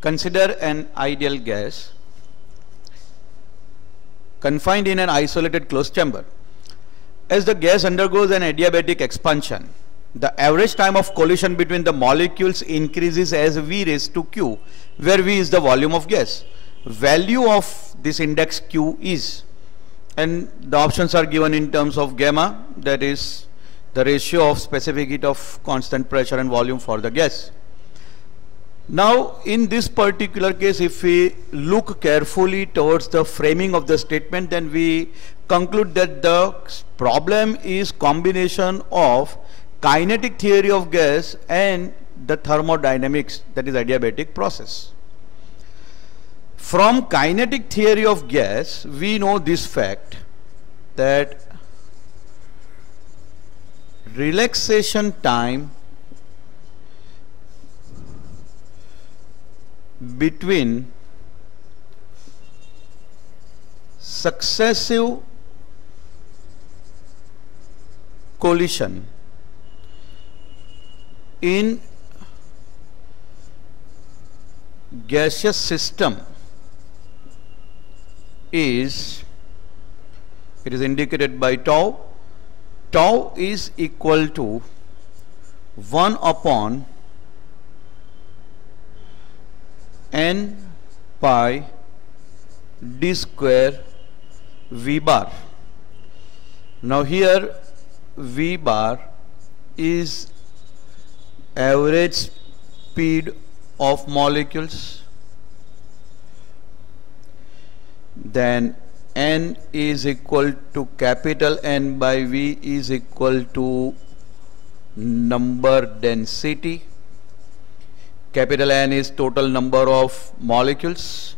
Consider an ideal gas confined in an isolated closed chamber. As the gas undergoes an adiabatic expansion, the average time of collision between the molecules increases as V raised to Q, where V is the volume of gas. Value of this index Q is, and the options are given in terms of gamma, that is the ratio of specific heat of constant pressure and volume for the gas. Now, in this particular case, if we look carefully towards the framing of the statement, then we conclude that the problem is combination of kinetic theory of gas and the thermodynamics, that is adiabatic process. From kinetic theory of gas, we know this fact that relaxation time between successive collision in gaseous system is, it is indicated by tau. Tau is equal to 1 upon n pi d square V bar. Now here V bar is average speed of molecules, then n is equal to capital N by V is equal to number density. Capital N is total number of molecules,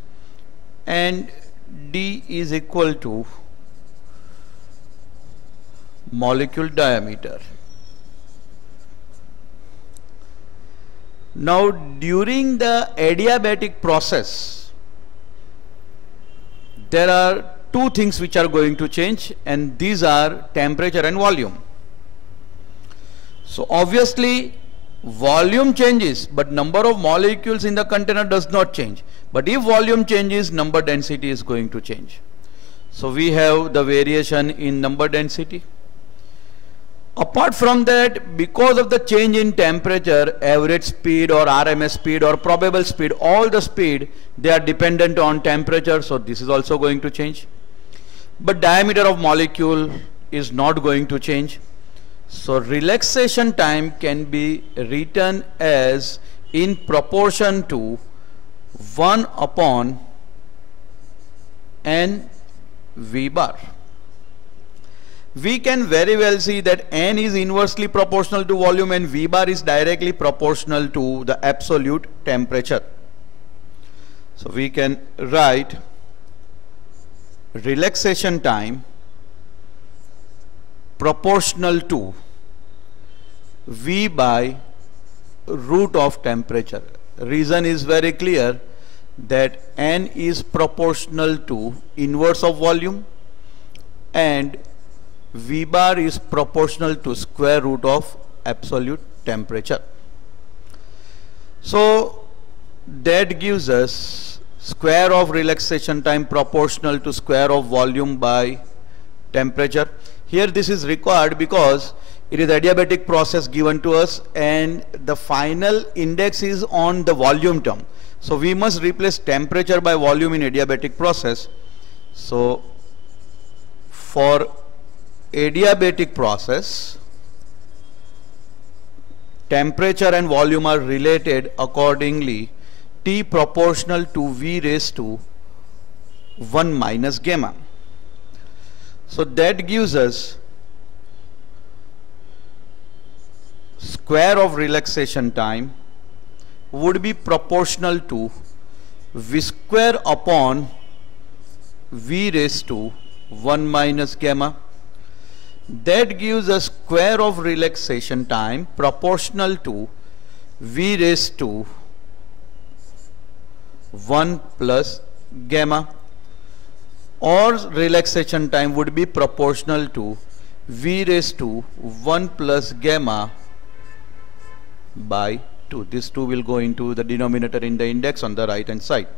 and D is equal to molecule diameter. Now, during the adiabatic process, there are two things which are going to change, and these are temperature and volume. So obviously volume changes, but number of molecules in the container does not change. But if volume changes, number density is going to change. So we have the variation in number density. Apart from that, because of the change in temperature, average speed or RMS speed or probable speed, all the speed, they are dependent on temperature, so this is also going to change. But diameter of molecule is not going to change. So relaxation time can be written as in proportion to 1 upon n V bar. We can very well see that n is inversely proportional to volume and V bar is directly proportional to the absolute temperature. So we can write relaxation time proportional to V by root of temperature. Reason is very clear that n is proportional to inverse of volume and V bar is proportional to square root of absolute temperature. So that gives us square of relaxation time proportional to square of volume by temperature. Here this is required because it is adiabatic process given to us and the final index is on the volume term. So we must replace temperature by volume in adiabatic process. So for adiabatic process, temperature and volume are related accordingly, T proportional to V raised to 1 minus gamma. So that gives us square of relaxation time would be proportional to V square upon V raised to 1 minus gamma. That gives us square of relaxation time proportional to V raised to 1 plus gamma, or relaxation time would be proportional to V raised to 1 plus gamma by 2. This 2 will go into the denominator in the index on the right hand side.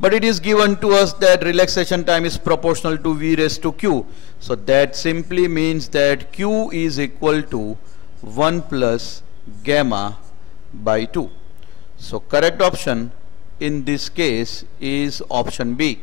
But it is given to us that relaxation time is proportional to V raised to Q. So that simply means that Q is equal to 1 plus gamma by 2. So correct option in this case is option B.